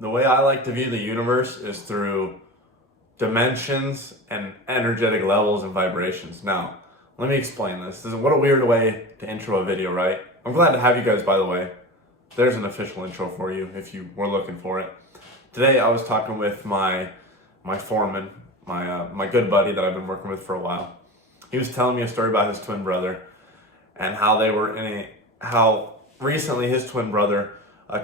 The way I like to view the universe is through dimensions and energetic levels and vibrations. Now, let me explain this. What a weird way to intro a video, right? I'm glad to have you guys, by the way. There's an official intro for you if you were looking for it. Today I was talking with my foreman, my good buddy that I've been working with for a while. He was telling me a story about his twin brother and how recently his twin brother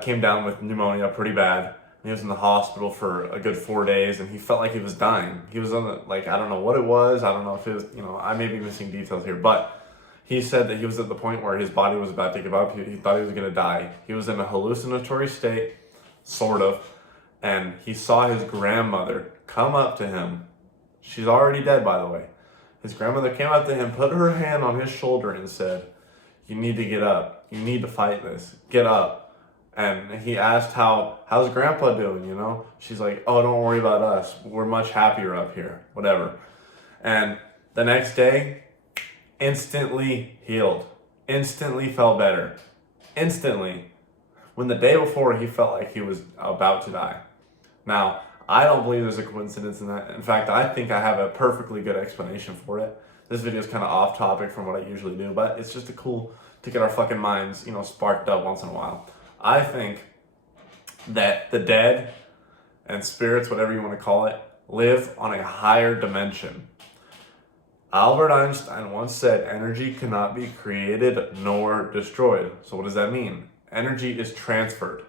came down with pneumonia pretty bad. He was in the hospital for a good 4 days and he felt like he was dying. He was on I don't know what it was. I don't know if it was, I may be missing details here, but he said that he was at the point where his body was about to give up. He thought he was going to die. He was in a hallucinatory state, sort of, and he saw his grandmother come up to him. She's already dead, by the way. His grandmother came up to him, put her hand on his shoulder and said, "You need to get up. You need to fight this. Get up." And he asked, how's grandpa doing, She's like, "Oh, don't worry about us. We're much happier up here," whatever. And the next day, instantly healed. Instantly felt better. Instantly. When the day before, he felt like he was about to die. Now, I don't believe there's a coincidence in that. In fact, I think I have a perfectly good explanation for it. This video is kind of off topic from what I usually do, but it's just cool to get our fucking minds, sparked up once in a while. I think that the dead and spirits, whatever you want to call it, live on a higher dimension. Albert Einstein once said, "Energy cannot be created nor destroyed." So what does that mean? Energy is transferred.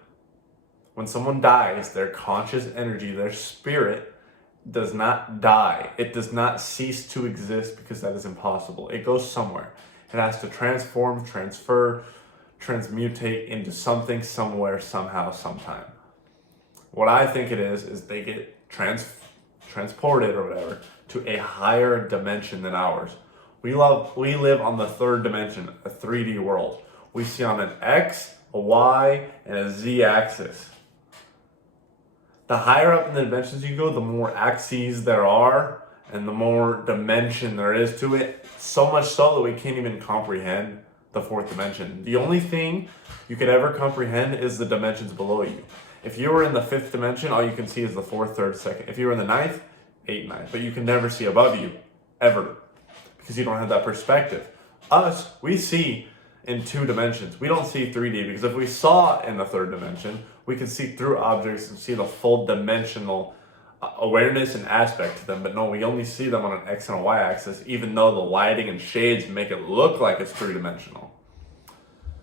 When someone dies, their conscious energy, their spirit, does not die. It does not cease to exist because that is impossible. It goes somewhere. It has to transform, transfer, transmutate into something, somewhere, somehow, sometime. What I think it is they get transported or whatever to a higher dimension than ours. We live on the third dimension, a 3D world. We see on an X, a Y, and a Z axis. The higher up in the dimensions you go, the more axes there are and the more dimension there is to it. So much so that we can't even comprehend the fourth dimension. The only thing you could ever comprehend is the dimensions below you. If you were in the fifth dimension, all you can see is the fourth, third, second. If you were in the ninth, 8, 9. But you can never see above you, ever, because you don't have that perspective. Us, we see in 2 dimensions. We don't see 3D, because if we saw in the third dimension, we could see through objects and see the full dimensional awareness and aspect to them. But no, we only see them on an X and a Y axis, even though the lighting and shades make it look like it's 3-dimensional.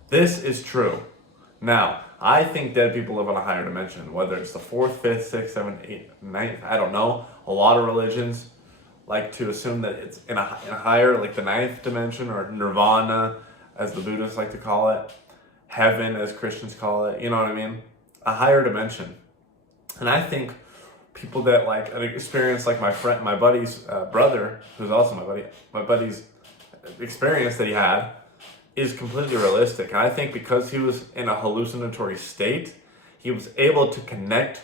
This is true. Now, I think dead people live on a higher dimension, whether it's the 4th, 5th, 6th, 7th, 8th, 9th, I don't know. A lot of religions like to assume that it's in a higher, like the 9th dimension, or nirvana, as the Buddhists like to call it, heaven, as Christians call it, you know what I mean? A higher dimension. And I think people that experience, like my buddy's brother, who's also my buddy's experience that he had is completely realistic. And I think because he was in a hallucinatory state, he was able to connect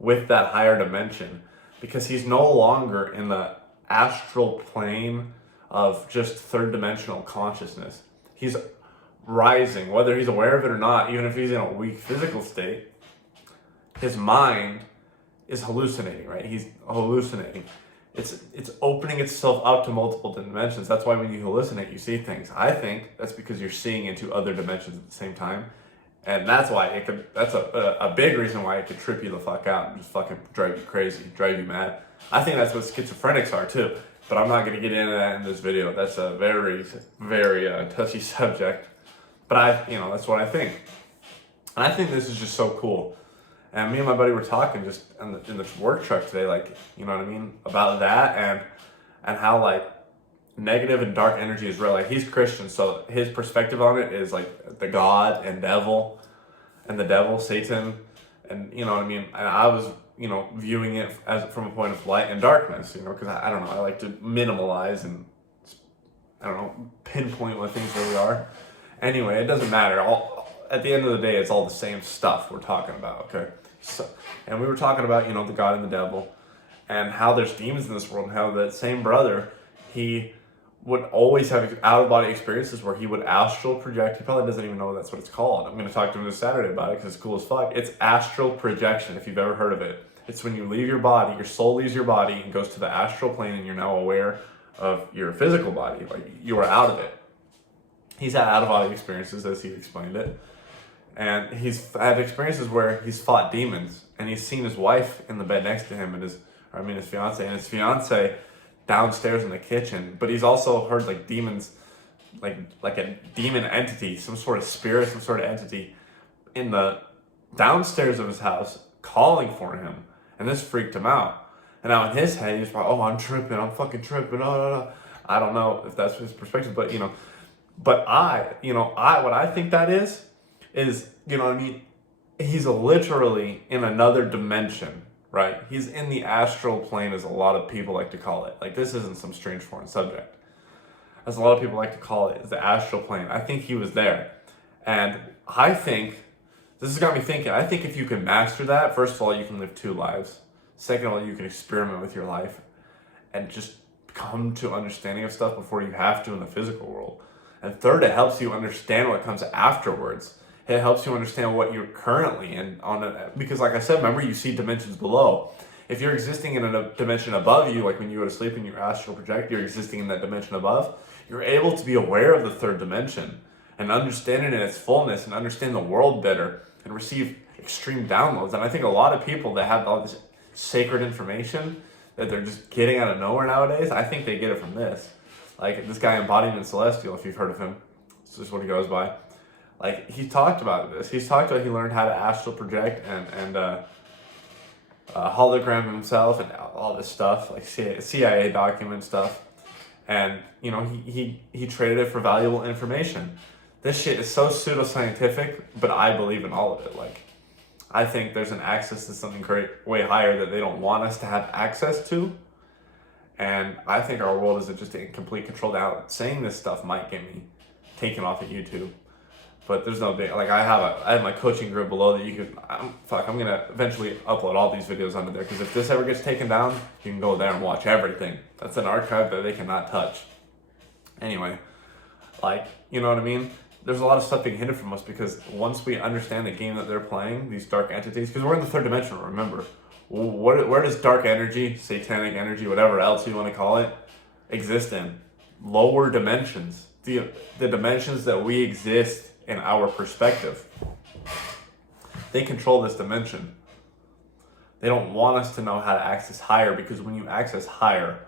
with that higher dimension because he's no longer in the astral plane of just third dimensional consciousness. He's rising, whether he's aware of it or not, even if he's in a weak physical state, his mind is hallucinating, right? He's hallucinating. It's opening itself up to multiple dimensions. That's why when you hallucinate, you see things. I think that's because you're seeing into other dimensions at the same time. And that's why that's a big reason why it could trip you the fuck out and just fucking drive you crazy, drive you mad. I think that's what schizophrenics are too. But I'm not going to get into that in this video. That's a very, very touchy subject. But that's what I think. And I think this is just so cool. And me and my buddy were talking just in the work truck today, about that and how negative and dark energy is real. Like, he's Christian, so his perspective on it is like the God and devil, Satan, and And I was viewing it as from a point of light and darkness, because I don't know, I like to minimalize and pinpoint what things really are. Anyway, it doesn't matter. At the end of the day, it's all the same stuff we're talking about, okay? So, and we were talking about, the God and the devil, and how there's demons in this world, and how that same brother, he would always have out-of-body experiences where he would astral project. He probably doesn't even know that's what it's called. I'm going to talk to him this Saturday about it because it's cool as fuck. It's astral projection, if you've ever heard of it. It's when you leave your body, your soul leaves your body and goes to the astral plane, and you're now aware of your physical body. Like, you are out of it. He's had out-of-body experiences, as he explained it. And he's had experiences where he's fought demons, and he's seen his wife in the bed next to him, and his fiance downstairs in the kitchen. But he's also heard like demons, like a demon entity, some sort of spirit, some sort of entity in the downstairs of his house calling for him. And this freaked him out. And now in his head, he's like, oh, I'm tripping, I'm fucking tripping. Oh. I don't know if that's his perspective, but what I think that is, you know what I mean? He's literally in another dimension, right? He's in the astral plane, as a lot of people like to call it. Like, this isn't some strange foreign subject. As a lot of people like to call it, is the astral plane. I think he was there. And I think, this has got me thinking, I think if you can master that, first of all, you can live 2 lives. Second of all, you can experiment with your life and just come to understanding of stuff before you have to in the physical world. And third, it helps you understand what comes afterwards. It helps you understand what you're currently in because like I said, remember, you see dimensions below. If you're existing in a dimension above you, like when you go to sleep and you astral project, you're existing in that dimension above, you're able to be aware of the third dimension and understand it in its fullness and understand the world better and receive extreme downloads. And I think a lot of people that have all this sacred information that they're just getting out of nowhere nowadays, I think they get it from this. Like this guy Embodiment Celestial, if you've heard of him, this is what he goes by. Like, he talked about this. He's talked about he learned how to astral project and hologram himself and all this stuff, like CIA document stuff. And, he traded it for valuable information. This shit is so pseudoscientific, but I believe in all of it. Like, I think there's an access to something great, way higher that they don't want us to have access to. And I think our world is just in complete control now. Saying this stuff might get me taken off of YouTube. But there's no big, like I have my coaching group below that you could, I'm going to eventually upload all these videos onto there, because if this ever gets taken down, you can go there and watch everything. That's an archive that they cannot touch. Anyway, like, you know what I mean? There's a lot of stuff being hidden from us, because once we understand the game that they're playing, these dark entities, because we're in the third dimension, remember. Where does dark energy, satanic energy, whatever else you want to call it, exist in? Lower dimensions. The dimensions that we exist in our perspective. They control this dimension. They don't want us to know how to access higher, because when you access higher,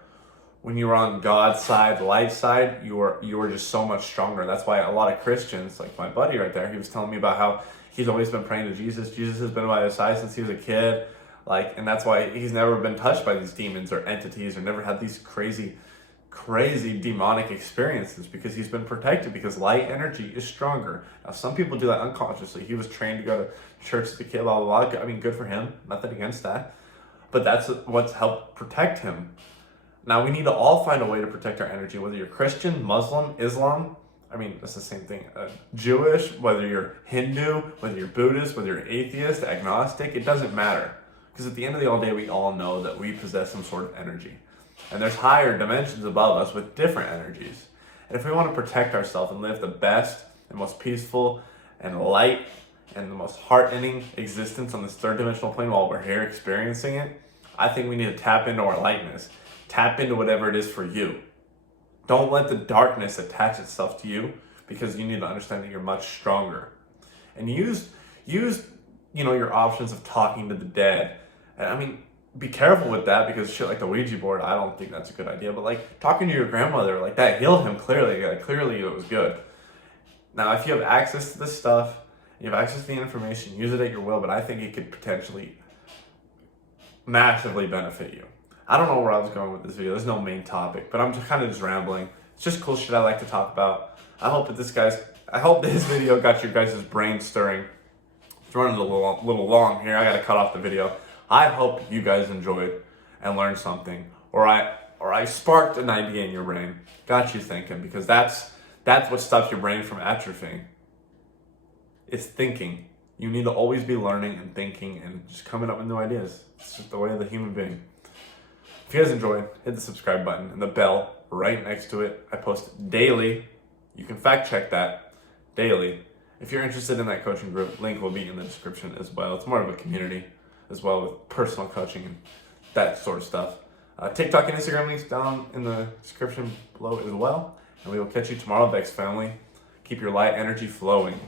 when you're on God's side, the light side, you are just so much stronger. That's why a lot of Christians, like my buddy right there, he was telling me about how he's always been praying to Jesus. Jesus has been by his side since he was a kid. Like, and that's why he's never been touched by these demons or entities, or never had these crazy demonic experiences, because he's been protected, because light energy is stronger. Now, some people do that unconsciously. He was trained to go to church as a kid, blah, blah, blah. I mean, good for him. Nothing against that. But that's what's helped protect him. Now, we need to all find a way to protect our energy, whether you're Christian, Muslim, Islam. I mean, it's the same thing. Jewish, whether you're Hindu, whether you're Buddhist, whether you're atheist, agnostic, it doesn't matter. Because at the end of the day, we all know that we possess some sort of energy. And there's higher dimensions above us with different energies. And if we want to protect ourselves and live the best and most peaceful and light and the most heart-ending existence on this third dimensional plane while we're here experiencing it, I think we need to tap into our lightness. Tap into whatever it is for you. Don't let the darkness attach itself to you, because you need to understand that you're much stronger. And use your options of talking to the dead. And I mean, be careful with that, because shit like the Ouija board, I don't think that's a good idea. But like talking to your grandmother, like that healed him clearly. Like, clearly it was good. Now, if you have access to this stuff, you have access to the information, use it at your will. But I think it could potentially massively benefit you. I don't know where I was going with this video. There's no main topic, but I'm just kind of just rambling. It's just cool shit I like to talk about. I hope this video got your guys' brain stirring. It's running a little long here. I gotta cut off the video. I hope you guys enjoyed and learned something, or I sparked an idea in your brain, got you thinking, because that's what stops your brain from atrophying. It's thinking. You need to always be learning and thinking and just coming up with new ideas. It's just the way of the human being. If you guys enjoyed, hit the subscribe button and the bell right next to it. I post daily. You can fact check that daily. If you're interested in that coaching group, link will be in the description as well. It's more of a community as well with personal coaching and that sort of stuff. TikTok and Instagram links down in the description below as well. And we will catch you tomorrow, VEXED family. Keep your light energy flowing.